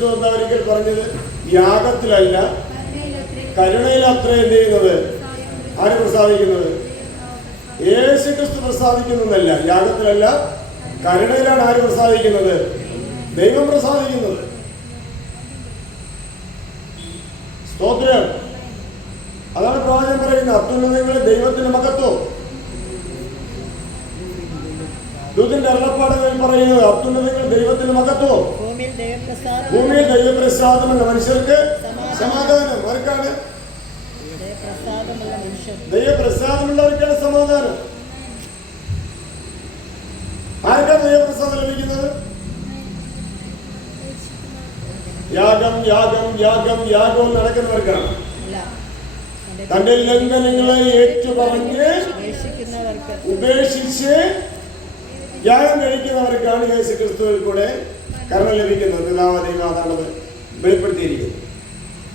യേശുക്രിസ്തു എന്താ ഒരിക്കൽ പറഞ്ഞത്? യാഗത്തിലല്ല കരുണയിൽ അത്ര എന്ത് ചെയ്യുന്നത്? ആര് പ്രസാദിക്കുന്നത്? യേശുക്രിസ്തു പ്രസാദിക്കുന്നതല്ല. യാഗത്തിലല്ല കരുണയിലാണ് ആര് പ്രസാദിക്കുന്നത്? ദൈവം പ്രസാദിക്കുന്നത്. സ്തോത്രം. അതാണ് പ്രവാചകൻ പറയുന്നത്, അത്യുന്നതങ്ങളിൽ ദൈവത്തിന്റെ മഹത്വം. ദൂതന്റെ അരുളപ്പാടുകളിൽ പറയുന്നത് അത്യുന്നതങ്ങളിൽ ദൈവത്തിന്റെ മഹത്വം, ഭൂമിയിൽ ദൈവപ്രസാദമുള്ള മനുഷ്യർക്ക് സമാധാനം. ആർക്കാണ്? ദൈവപ്രസാദമുള്ളവർക്കാണ് സമാധാനം. ആർക്കാണ് ദൈവപ്രസാദം ലഭിക്കുന്നത്? യാഗം യാഗം യാഗം യാഗം നടക്കുന്നവർക്കാണ്. തന്റെ ലംഘനങ്ങളെ ഏറ്റുപറഞ്ഞ് ഉപേക്ഷിച്ച് യാഗം കഴിക്കുന്നവർക്കാണ് യേശു ക്രിസ്തുവിൽ കൂടെ കരുണ ലഭിക്കുന്നത്. പിതാവാദാണത് വെളിപ്പെടുത്തിയിരിക്കുന്നത്.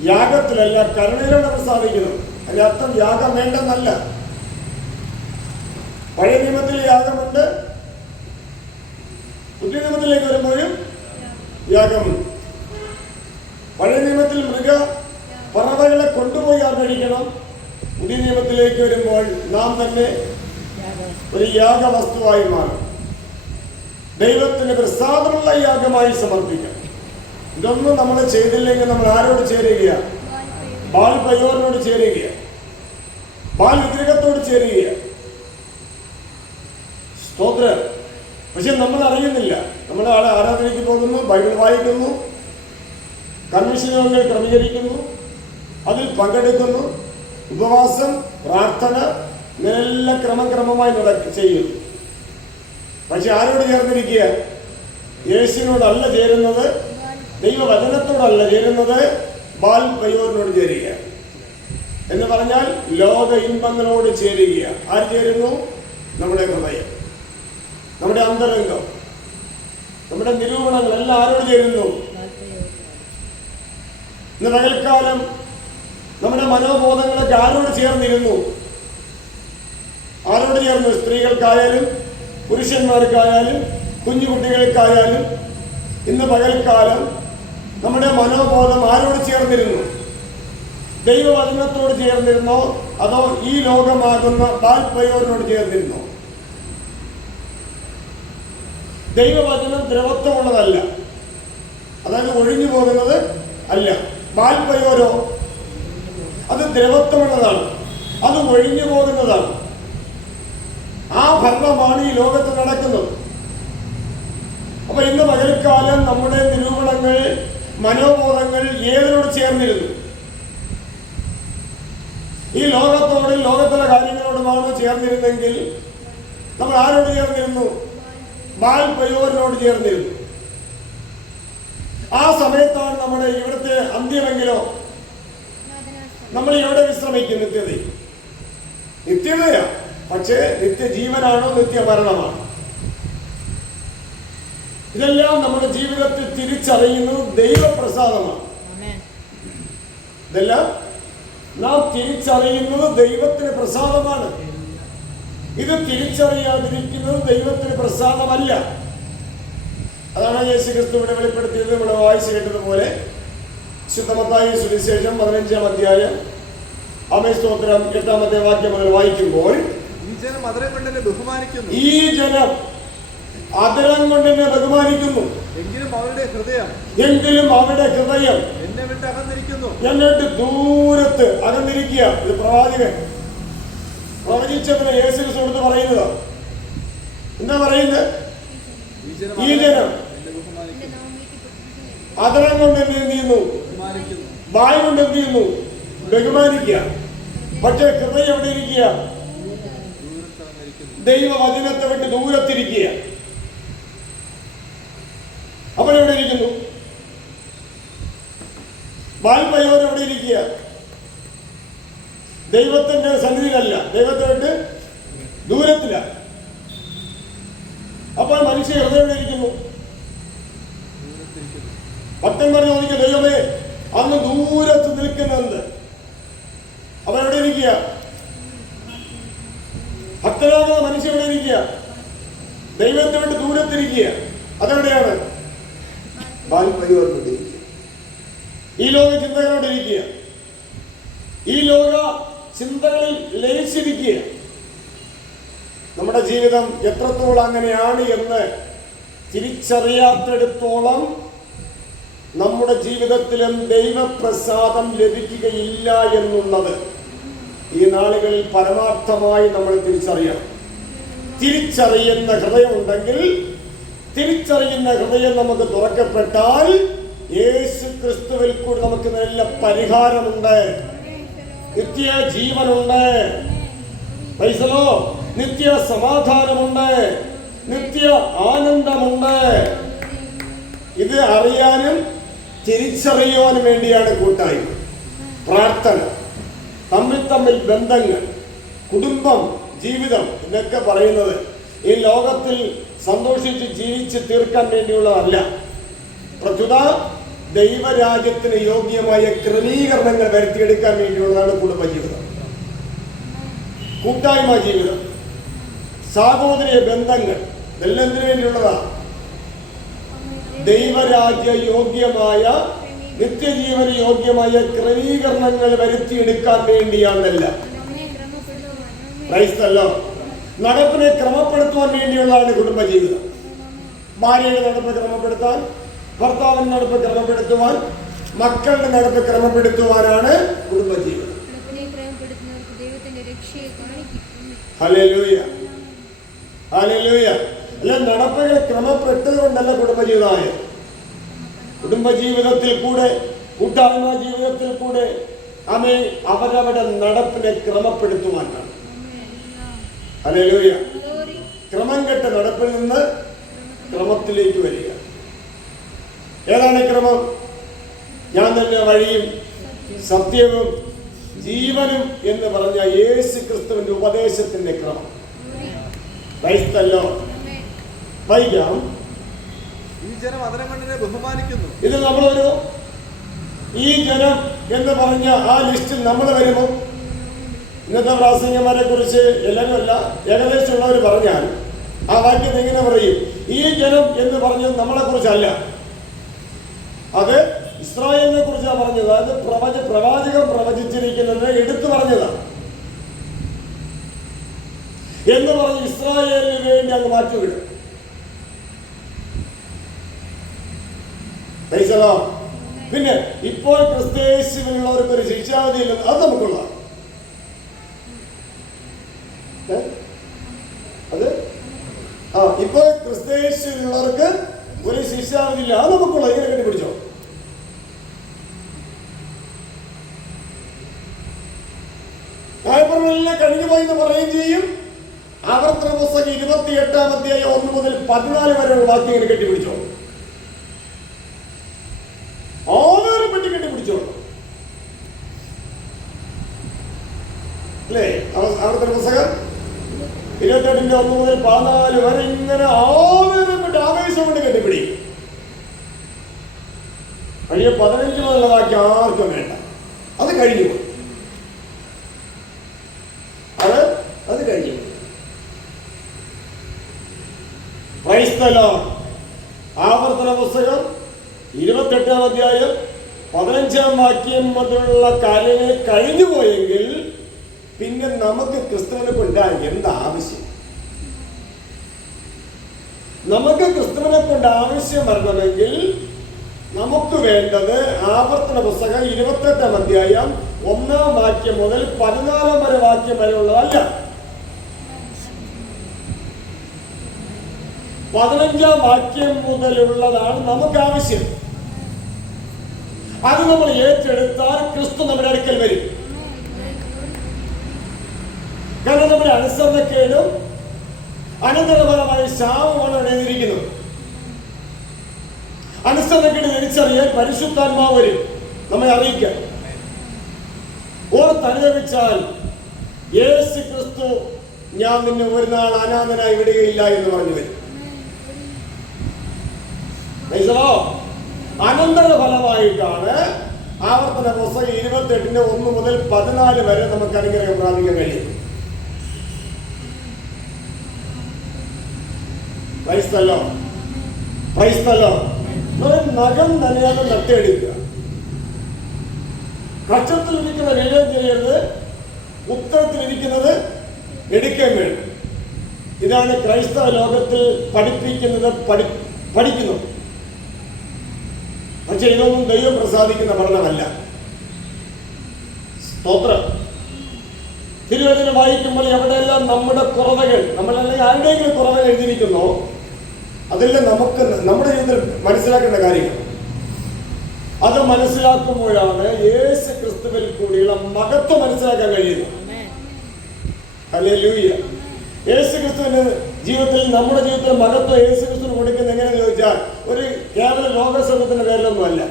യാഗത്തിലല്ല കരുണയിലാണ് പ്രസാദിക്കുന്നത്. അതിന്റെ അർത്ഥം യാഗം വേണ്ടെന്നല്ല. പഴയ നിയമത്തിൽ യാഗമുണ്ട്, പുതിയ നിയമത്തിലേക്ക് വരുമ്പോഴും യാഗമുണ്ട്. പഴയ നിയമത്തിൽ പറവകളെ കൊണ്ടുപോയി കഴിക്കണം. പുതിയ നിയമത്തിലേക്ക് വരുമ്പോൾ നാം തന്നെ ഒരു യാഗവസ്തുവായി മാറും. ദൈവത്തിന് പ്രസാദമുള്ള യാഗമായി സമർപ്പിക്കാം. ഇതൊന്നും നമ്മൾ ചെയ്തില്ലെങ്കിൽ നമ്മൾ ആരോട് ചേരുകയാ? ബാൽ പയോറിനോട് ചേരുകയാ, ബാൽ വിഗ്രഹത്തോട് ചേരുകയാ. സ്തോത്രം. പക്ഷെ നമ്മൾ അറിയുന്നില്ല. നമ്മൾ ആരാധനയ്ക്ക് പോകുന്നു, ബൈബിൾ വായിക്കുന്നു, കൺവെൻഷൻ യോഗങ്ങൾ ക്രമീകരിക്കുന്നു, അതിൽ പങ്കെടുക്കുന്നു, ഉപവാസം, പ്രാർത്ഥന ഇങ്ങനെല്ലാം ക്രമമായി ചെയ്യുന്നു. പക്ഷെ ആരോട് ചേർന്നിരിക്കുക? യേശുവിനോടല്ല ചേരുന്നത്, ദൈവവചനത്തോടല്ല ചേരുന്നത്, ബാൽ പയോറിനോട് ചേരുക. എന്ന് പറഞ്ഞാൽ ലോക ഇൻപങ്ങളോട് ചേരുക. ആര് ചേരുന്നു? നമ്മുടെ ഹൃദയം, നമ്മുടെ അന്തരംഗം, നമ്മുടെ നിരൂപണങ്ങൾ എല്ലാം ആരോട് ചേരുന്നു? ഇന്ന് പകൽക്കാലം നമ്മുടെ മനോബോധങ്ങളൊക്കെ ആരോട് ചേർന്നിരുന്നു? ആരോട് ചേർന്നു? സ്ത്രീകൾക്കായാലും പുരുഷന്മാർക്കായാലും കുഞ്ഞുകുട്ടികൾക്കായാലും ഇന്ന് പകൽക്കാലം നമ്മുടെ മനോബോധം ആരോട് ചേർന്നിരുന്നു? ദൈവവചനത്തോട് ചേർന്നിരുന്നോ അതോ ഈ ലോകമാകുന്ന താൽപര്യോട് ചേർന്നിരുന്നോ? ദൈവവചനം ദ്രവത്വമുള്ളതല്ല, അതായത് ഒഴിഞ്ഞു പോകുന്നത് അല്ല. താൽപര്യോരോ അത് ദ്രവത്വമുള്ളതാണ്, അത് ഒഴിഞ്ഞു പോകുന്നതാണ്. ആ ഭരണമാണ് ഈ ലോകത്ത് നടക്കുന്നത്. അപ്പൊ ഇന്ന് പകൽക്കാലം നമ്മുടെ നിരൂപണങ്ങൾ, മനോബോധങ്ങൾ ഏതിനോട് ചേർന്നിരുന്നു? ഈ ലോകത്തോടും ലോകത്തിലെ കാര്യങ്ങളോടുമാണ് ചേർന്നിരുന്നെങ്കിൽ നമ്മൾ ആരോട് ചേർന്നിരുന്നു? ബാൽ പയോറിനോട് ചേർന്നിരുന്നു. ആ സമയത്താണ് നമ്മുടെ ഇവിടുത്തെ അന്ത്യമെങ്കിലോ നമ്മൾ എവിടെ വിശ്രമിക്കും? നിത്യതയാ. പക്ഷേ നിത്യജീവനാണോ നിത്യമരണമാണോ? ഇതെല്ലാം നമ്മുടെ ജീവിതത്തിൽ തിരിച്ചറിയുന്നത് ദൈവപ്രസാദമാണ്. ഇതെല്ലാം നാം തിരിച്ചറിയുന്നത് ദൈവത്തിന് പ്രസാദമാണ്. ഇത് തിരിച്ചറിയാതിരിക്കുന്നത് ദൈവത്തിന് പ്രസാദമല്ല. അതാണ് യേശു ക്രിസ്തു ഇവിടെ വെളിപ്പെടുത്തിയത്. ഇവിടെ വായിച്ചു കേട്ടതുപോലെ വിശുദ്ധ മത്തായി സുവിശേഷം 15-ാം അധ്യായം സ്തോത്രം 8-ാമത്തെ വാക്യം മുതൽ വായിക്കുമ്പോൾ ഈ ജനം അതരം കൊണ്ട് എന്നെ ബഹുമാനിക്കുന്നു, എങ്കിലും അവരുടെ ഹൃദയം എന്നെ വിട്ട് അകന്നിരിക്കുന്നു, എന്നിട്ട് ദൂരത്ത് അകന്നിരിക്കുക. ഇത് പ്രവാചകൻ പ്രവചിച്ചതിന് യേശു ക്രിസ്തു പറയുന്നത് എന്താ പറയുന്നത്? ഈ ജനം അതരം കൊണ്ട് എന്ത് ചെയ്യുന്നു? വായു കൊണ്ട് എന്ത് ചെയ്യുന്നു? ബഹുമാനിക്കുക. പക്ഷെ ഹൃദയം എവിടെ ഇരിക്കുക? ദൈവവചനത്തെ വിട്ട് ദൂരത്തിരിക്കുക. അപ്പോൾ എവിടെ ഇരിക്കുന്നു? ബാൽപയോർ എവിടെ ഇരിക്കുക? ദൈവത്തിന്റെ സന്നിധിയിലല്ല, ദൈവത്തെ വിട്ട് ദൂരത്തില. അപ്പോൾ മനുഷ്യ ഹൃദയം എവിടെ ഇരിക്കുന്നു? ഭക്തന്മാർ ചോദിക്കുക, ദൈവമേ അന്ന് ദൂരത്ത് നിൽക്കുന്നുണ്ട്. അവരെവിടെ ഇരിക്കുക? ഭക്തനാകുന്ന മനുഷ്യ എവിടെ ഇരിക്കുക? ദൈവത്തെ വിട്ട് ദൂരത്തിരിക്കുക. അതെവിടെയാണ്? ബാൽപയോറിനോടിരിക്കുക. ഈ ലോക ചിന്തകളോടിരിക്കുക, ഈ ലോക ചിന്തകളിൽ ലയിച്ചിരിക്കുക. നമ്മുടെ ജീവിതം എത്രത്തോളം അങ്ങനെയാണ് എന്ന് തിരിച്ചറിയാത്തിടത്തോളം നമ്മുടെ ജീവിതത്തിലും ദൈവപ്രസാദം ലഭിക്കുകയില്ല എന്നുള്ളത് ഈ നാളുകളിൽ പരമാർത്ഥമായി നമ്മൾ തിരിച്ചറിയണം. തിരിച്ചറിയുന്ന ഹൃദയമുണ്ടെങ്കിൽ, തിരിച്ചറിയുന്ന ഹൃദയം നമുക്ക് തുറക്കപ്പെട്ടാൽ യേശു ക്രിസ്തുവിൽ കൂടി നമുക്ക് നല്ല പരിഹാരമുണ്ട്, നിത്യ ജീവനുണ്ട്, നിത്യ സമാധാനമുണ്ട്, നിത്യ ആനന്ദമുണ്ട്. ഇത് അറിയാനും തിരിച്ചറിയുവാനും വേണ്ടിയാണ് കൂട്ടായ്മ, പ്രാർത്ഥന, തമ്മിൽ ബന്ധങ്ങൾ, കുടുംബം, ജീവിതം എന്നൊക്കെ പറയുന്നത് ഈ ലോകത്തിൽ സന്തോഷിച്ച് ജീവിച്ച് തീർക്കാൻ വേണ്ടിയുള്ളതല്ല. പ്രത്യുത ദൈവരാജ്യത്തിന് യോഗ്യമായ ക്രമീകരണങ്ങൾ വരുത്തിയെടുക്കാൻ വേണ്ടിയുള്ളതാണ് കുടുംബജീവിതം, കൂട്ടായ്മ ജീവിതം, സാഹോദര്യ ബന്ധങ്ങൾ. ഇതെല്ലാം എന്തിനു വേണ്ടിയുള്ളതാണ്? ദൈവരാജ്യ യോഗ്യമായ, നിത്യജീവന യോഗ്യമായ ക്രമീകരണങ്ങൾ വരുത്തിയെടുക്കാൻ വേണ്ടിയാണല്ല. നടപ്പിനെ ക്രമപ്പെടുത്തുവാൻ വേണ്ടിയുള്ളതാണ് കുടുംബജീവിതം. ഭാര്യയുടെ നടപ്പ് ക്രമപ്പെടുത്താൻ, ഭർത്താവിന്റെ നടപ്പ് ക്രമപ്പെടുത്തുവാൻ, മക്കളുടെ നടപ്പ് ക്രമപ്പെടുത്തുവാനാണ് കുടുംബജീവിതം. Hallelujah, hallelujah. അല്ല, നടപ്പുകൾ ക്രമപ്പെട്ടതുകൊണ്ടല്ല കുടുംബജീവിതമായത്. കുടുംബജീവിതത്തിൽ കൂടെ, കൂട്ടായ്മ ജീവിതത്തിൽ കൂടെ അവരവരുടെ നടപ്പിനെ ക്രമപ്പെടുത്തുവാനാണ്. ഹല്ലേലൂയ. ക്രമം കെട്ട നടപ്പിൽ നിന്ന് ക്രമത്തിലേക്ക് വരിക. ഏതാണ് ക്രമം? ഞാൻ തന്നെ വഴിയും സത്യവും ജീവനും എന്ന് പറഞ്ഞ യേശു ക്രിസ്തുവിന്റെ ഉപദേശത്തിന്റെ ക്രമം. വൈകാം. ഈ ജനം അതിനെ ബഹുമാനിക്കുന്നു. ഇത് നമ്മളൊരു ഈ ജനം എന്ന് പറഞ്ഞ ആ ലിസ്റ്റിൽ നമ്മൾ വരുമോ? ഇന്നത്തെ പ്രാസംഗികന്മാരെ കുറിച്ച് എല്ലാവരും അല്ല, ഏകദേശമുള്ളവർ പറഞ്ഞാൽ ആ വാക്യം എങ്ങനെ പറയും? ഈ ജനം എന്ന് പറഞ്ഞത് നമ്മളെ കുറിച്ചല്ല, അത് ഇസ്രായേലിനെ കുറിച്ചാണ് പറഞ്ഞത്. അത് പ്രവാചകൻ പ്രവചിച്ചിരിക്കുന്നത് എടുത്തു പറഞ്ഞതാണ് എന്ന് പറഞ്ഞ് ഇസ്രായേലിന് വേണ്ടി അങ്ങ് മാറ്റിവിടും. പിന്നെ ഇപ്പോൾ ക്രിസ്തേശുവിലുള്ളവർക്ക് ഒരു ശിക്ഷാവിധിയില്ല, അത് നമുക്കുള്ള അത് ഇപ്പോൾ ക്രിസ്തേശുവിലുള്ളവർക്ക് ഒരു ശിക്ഷാവിധിയില്ല, അത് നമുക്കുള്ള. ഇങ്ങനെ കെട്ടിപ്പിടിച്ചോ. എല്ലാം കഴിഞ്ഞു പോയി എന്ന് പറയുകയും ചെയ്യും. ആവർത്തന പുസ്തകം 28-ാം അധ്യായം 1 മുതൽ 14 വരെയുള്ള വാക്യം ഇങ്ങനെ കെട്ടിപ്പിടിച്ചോ. ഓരോരും പെട്ടി കെട്ടിപ്പിടിച്ചോ അല്ലേ? ആവർത്തന പുസ്തകം 28-ന്റെ 1 മുതൽ 14 വരെ ഇങ്ങനെ ഓരോരും പെട്ടി ആവേശം കൊണ്ട് കെട്ടിപ്പിടി. കഴിഞ്ഞ 15 മുതലുള്ള വാക്യം ആർക്കും വേണ്ട, അത് കഴിഞ്ഞു പോയി. അത് കഴിഞ്ഞു. ആവർത്തന പുസ്തകം 28-ാം അധ്യായം 15-ാം വാക്യം മുതലുള്ള കാര്യങ്ങൾ കഴിഞ്ഞു പോയെങ്കിൽ പിന്നെ നമുക്ക് ക്രിസ്തുവിനെ കൊണ്ട് എന്താവശ്യം? നമുക്ക് ക്രിസ്തുവിനെ കൊണ്ട് ആവശ്യം വരണമെങ്കിൽ നമുക്ക് വേണ്ടത് ആവർത്തന പുസ്തകം 28-ാം അധ്യായം 1-ാം വാക്യം മുതൽ 14-ാം വരെ വാക്യം വരെ ഉള്ളതല്ല, 15-ാം വാക്യം മുതലുള്ളതാണ് നമുക്ക് ആവശ്യം. അത് നമ്മൾ ഏറ്റെടുത്താൽ ക്രിസ്തു നമ്മുടെ അടുക്കൽ വരും. കാരണം നമ്മുടെ അനുസരണക്കേടും അനന്തരഫലമായ ശാപമാണ് എഴുതിയിരിക്കുന്നത്. അനുസരണക്കേട് തിരിച്ചറിയാൻ പരിശുദ്ധാത്മാവ് വരും നമ്മെ അറിയിക്കാൻ. ഓർത്തനുഭവിച്ചാൽ യേശു ക്രിസ്തു ഞാൻ നിന്നെ ഒരു നാൾ അനാഥനായി വിടുകയില്ല എന്ന് പറഞ്ഞു വരും. അനന്തര ഫലമായിട്ടാണ് ആവർത്തന പുസ്തകം 28-ന്റെ 1 മുതൽ 14 വരെ നമുക്ക് അനുഗ്രഹം പ്രാപിക്കാൻ കഴിയും. നഖം തന്നെയാണ് നട്ടെടുക്കുക. കക്ഷത്തിലിരിക്കുന്ന വീഴുകയും ചെയ്യരുത്, ഉത്തരത്തിലിരിക്കുന്നത് എടുക്കുകയും വേണം. ഇതാണ് ക്രൈസ്തവ ലോകത്തിൽ പഠിപ്പിക്കുന്നത്, പഠിക്കുന്നത്. പക്ഷെ ഇതൊന്നും ദൈവം പ്രസാദിക്കുന്ന പഠനമല്ല. സ്തോത്രം. തിരുവചനം വായിക്കുമ്പോൾ എവിടെയെല്ലാം നമ്മുടെ കുറവുകൾ, നമ്മളല്ലെങ്കിൽ ആരുടെയെങ്കിലും കുറവുകൾ എഴുതിയിരിക്കുന്നോ അതെല്ലാം നമുക്ക് നമ്മുടെ ജീവിതത്തിൽ മനസ്സിലാക്കേണ്ട കാര്യങ്ങൾ. അത് മനസ്സിലാക്കുമ്പോഴാണ് യേശു ക്രിസ്തുവിൽ കൂടിയുള്ള മഹത്വം മനസ്സിലാക്കാൻ കഴിയുന്നത്. ഹല്ലേലൂയ. യേശു ക്രിസ്തുവിന്റെ ജീവിതത്തിൽ, നമ്മുടെ ജീവിതത്തിൽ മഹത്വം യേശു ക്രിസ്തുവിന് കൊടുക്കുന്നത് എങ്ങനെയാണെന്ന് ചോദിച്ചാൽ ഒരു കേവല ലോകസംഘത്തിന്റെ പേരിലൊന്നുമല്ല.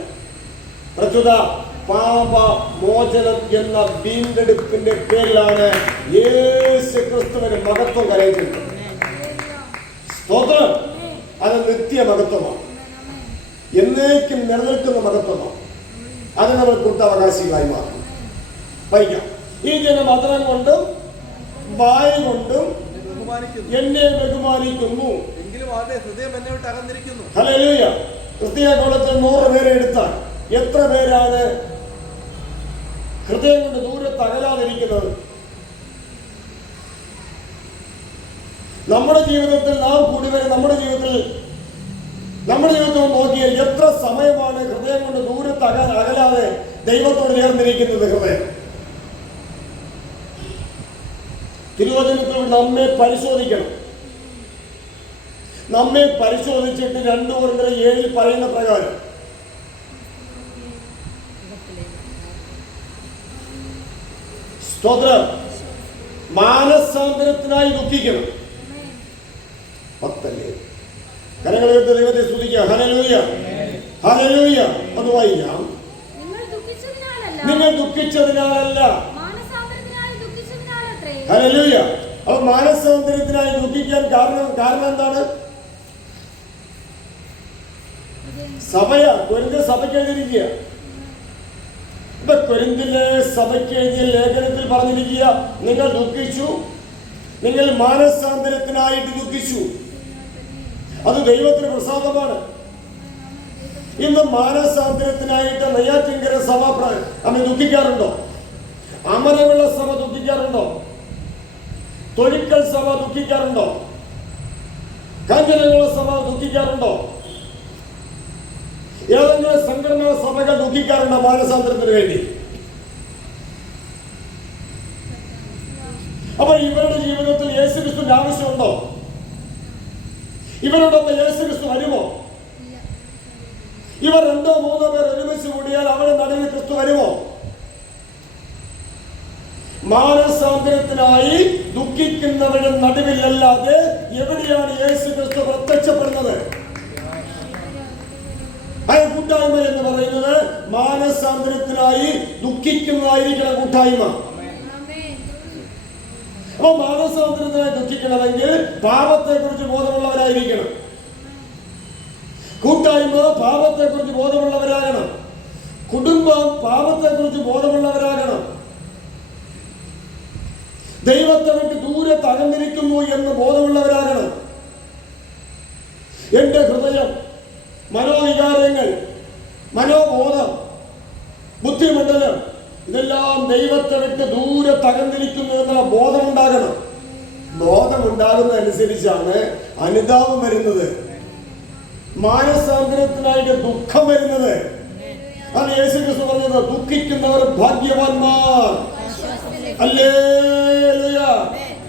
പ്രസ്തുത പാപമോചനം എന്ന വീണ്ടെടുപ്പിന്റെ പേരിലാണ് യേശു ക്രിസ്തുവിന് മഹത്വം കരയിച്ചിട്ടുള്ളത്. സ്തോത്രം. അത് നിത്യ മഹത്വമാണ്, എന്നേക്കും നിലനിൽക്കുന്ന മഹത്വമാണ്. അത് നമ്മൾ കൂട്ടവകാശികളായി മാറും. വായിക്കാം. ഈ ജനം അതരം കൊണ്ടും വായ കൊണ്ടും എന്നെ ബഹുമാനിക്കുന്നു, എങ്കിലും അവരുടെ ഹൃദയം എന്നെ വിട്ട് അകന്നിരിക്കുന്നു. ഹല്ലേലൂയ. ക്രിസ്തീയ കോളത്തിൽ 100 പേരെ എടുത്താൽ എത്ര പേരാണ് ഹൃദയം കൊണ്ട് ദൂരത്ത് അകലാതിരിക്കുന്നത്? നമ്മുടെ ജീവിതത്തിൽ നാം കൂടി വരെ നമ്മുടെ ജീവിതത്തിൽ നോക്കിയാൽ എത്ര സമയമാണ് ഹൃദയം കൊണ്ട് ദൂരത്ത് അകലാതെ ദൈവത്തോട് ചേർന്നിരിക്കുന്നത്? ഹൃദയം തിരുവചനത്തിൽ നമ്മെ പരിശോധിക്കണം. നമ്മെ പരിശോധിച്ചിട്ട് 2 കൊരിന്ത്യർ 7 പറയുന്ന പ്രകാരം സ്തോത്രം, മാനസാന്തരത്തിനായി ദുഃഖിക്കണം. 10 കരങ്ങളെടുത്ത് ദൈവത്തെ സ്തുതിക്കുക. Hallelujah, hallelujah. അത് വായിക്കാം. നിങ്ങൾ ദുഃഖിച്ചതിനാലല്ല. ഹല്ലേലൂയ. അപ്പൊ മാനസാന്തരത്തിനായി ദുഃഖിക്കാൻ കാരണം എന്താണ്? സഭയാ, കൊരിന്ത്യ സഭയ്ക്ക് എഴുതിയിരിക്കുക. ഇപ്പൊ കൊരിന്ത്യയിലെ സഭയ്ക്ക് എഴുതിയ ലേഖനത്തിൽ പറഞ്ഞിരിക്കുക, നിങ്ങൾ ദുഃഖിച്ചു, നിങ്ങൾ മാനസാന്തരത്തിനായിട്ട് ദുഃഖിച്ചു. അത് ദൈവത്തിന് പ്രസാദമാണ്. ഇന്ന് മാനസാന്തരത്തിനായിട്ട് നെയ്യാറ്റിൻകര സഭ നമ്മൾ ദുഃഖിക്കാറുണ്ടോ? അമരവിള സഭ ദുഃഖിക്കാറുണ്ടോ? തൊഴിക്കൽ സഭ ദുഃഖിക്കാറുണ്ടോ? കാഞ്ഞിരംകുളം സഭ ദുഃഖിക്കാറുണ്ടോ? ഏതെങ്കിലും സംഘടനാ സഭകൾ ദുഃഖിക്കാറുണ്ടോ മാനസാന്തരത്തിന് വേണ്ടി? അപ്പൊ ഇവരുടെ ജീവിതത്തിൽ യേശുക്രിസ്തുവിന്റെ ആവശ്യമുണ്ടോ? ഇവരോടൊപ്പം യേശുക്രിസ്തു വരുമോ? ഇവർ 2-3 പേർ ഒരുമിച്ച് കൂടിയാൽ അവരുടെ നടുവിൽ ക്രിസ്തു വരുമോ? മാനസാന്തരത്തിനായി ദുഃഖിക്കുന്നവരുടെ നടുവിലല്ലാതെ എവിടെയാണ് യേശു ക്രിസ്തു പ്രത്യക്ഷപ്പെടുന്നത്? ആ കൂട്ടായ്മ എന്ന് പറയുന്നത് മാനസാന്തരത്തിനായി ദുഃഖിക്കുന്നതായിരിക്കണം കൂട്ടായ്മ. അപ്പൊ മാനസാന്തരത്തിനായി ദുഃഖിക്കണമെങ്കിൽ പാപത്തെ കുറിച്ച് ബോധമുള്ളവരായിരിക്കണം. കൂട്ടായ്മ പാപത്തെ കുറിച്ച് ബോധമുള്ളവരാകണം. കുടുംബം പാപത്തെ കുറിച്ച് ബോധമുള്ളവരാകണം. ദൈവത്തെ വിട്ട് ദൂരെ തകർന്നിരിക്കുന്നു എന്ന് ബോധമുള്ളവരാകണം. എന്റെ ഹൃദയം, മനോവികാരങ്ങൾ, മനോബോധം, ബുദ്ധിമണ്ഡലം ഇതെല്ലാം ദൈവത്തെ വിട്ട് ദൂരെ തകർന്നിരിക്കുന്നു എന്നുള്ള ബോധമുണ്ടാകണം. ബോധമുണ്ടാകുന്നതനുസരിച്ചാണ് അനുതാപം വരുന്നത്, മാനസാന്തരത്തിനായിട്ട് ദുഃഖം വരുന്നത്. അത് യേശുക്രിസ്തു പറഞ്ഞത്, ദുഃഖിക്കുന്നവർ ഭാഗ്യവാന്മാർ. ഹല്ലേലൂയ.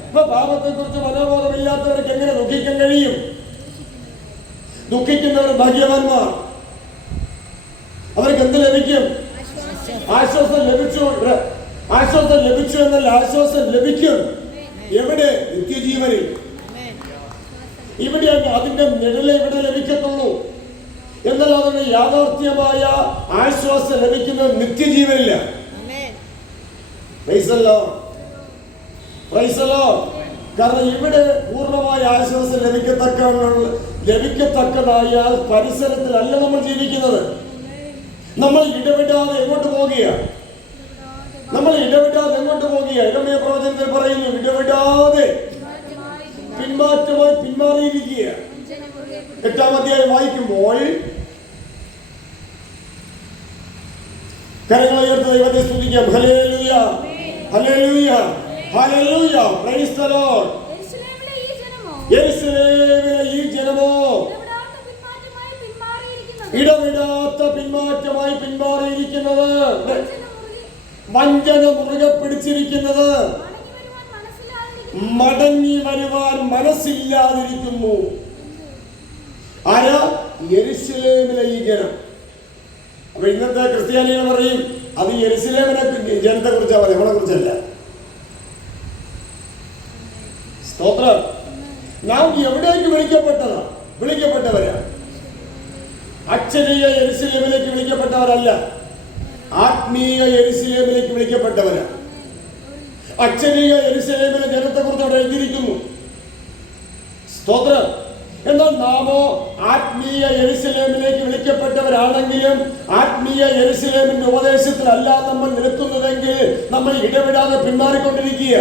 ഇപ്പൊ പാപത്തെ കുറിച്ച് മനോബോധമില്ലാത്തവർക്ക് എങ്ങനെ ദുഃഖിക്കാൻ കഴിയും? ദുഃഖിക്കുന്നവർ ഭാഗ്യവാന്മാർ. അവർക്ക് എന്ത് ലഭിക്കും? ആശ്വാസം ലഭിച്ചു. ആശ്വാസം ലഭിച്ചു എന്നല്ല, ആശ്വാസം ലഭിക്കും. എവിടെ? നിത്യജീവനിൽ. ഇവിടെയാണ് അതിന്റെ നിഴല് ഇവിടെ ലഭിക്കത്തുള്ളൂ. എന്നാൽ അതിന് യാഥാർത്ഥ്യമായ ആശ്വാസം ലഭിക്കുന്നത് നിത്യജീവനില്ല. കാരണം ഇവിടെ പൂർണ്ണമായ ആശ്വാസം ലഭിക്കത്തക്കതായ പരിസരത്തിലല്ല നമ്മൾ ജീവിക്കുന്നത്. നമ്മൾ ഇടപെടാതെ എങ്ങോട്ട് പോകുകയാണ്? യിരെമ്യാ പ്രവചനത്തിൽ പറയുന്നു, ഇടപെടാതെ പിന്മാറ്റമായി പിന്മാറിയിരിക്കുക. 8-ാം അധ്യായം വായിക്കുമ്പോൾ കരങ്ങൾ ഉയർത്തി ദൈവത്തെ സ്തുതിക്കാം. Hallelujah, hallelujah, hallelujah. Praise the Lord. യെരൂശലേമിലെ ഈ ജനമോ ഇടവിടാത്ത പിന്മാറ്റമായി പിന്മാറിയിരിക്കുന്നത്, വഞ്ചന മുറുകെ പിടിച്ചിരിക്കുന്നത്, മടങ്ങി വരുവാൻ മനസ്സില്ലാതിരിക്കുന്നു. ആരാ? യെരൂശലേമിലെ ഈ ജനം. അപ്പൊ ഇന്നത്തെ ക്രിസ്ത്യാനികൾ പറയും അത് യെരൂശലേമിനെ ജനത്തെ കുറിച്ചാ പറയും, നമ്മളെ കുറിച്ചല്ല. സ്തോത്രം. നാം എവിടേക്ക് വിളിക്കപ്പെട്ടവരാ? അക്ഷരീയ യെരൂശലേമിലേക്ക് വിളിക്കപ്പെട്ടവരല്ല, ആത്മീയ യെരൂശലേമിലേക്ക് വിളിക്കപ്പെട്ടവരാ. അക്ഷരീയ യെരൂശലേമിലെ ജനത്തെ കുറിച്ച് അവിടെ എഴുതിയിരിക്കുന്നു. സ്തോത്രം. എന്നാൽ നാമോ ആത്മീയ യെരൂശലേമിലേക്ക് വിളിക്കപ്പെട്ടവരാണെങ്കിലും ആത്മീയ യെരൂശലേമിന്റെ ഉപദേശത്തിലല്ല നമ്മൾ നിൽക്കുന്നതെങ്കിൽ നമ്മൾ ഇടവിടാതെ പിന്മാറിക്കൊണ്ടിരിക്കുക.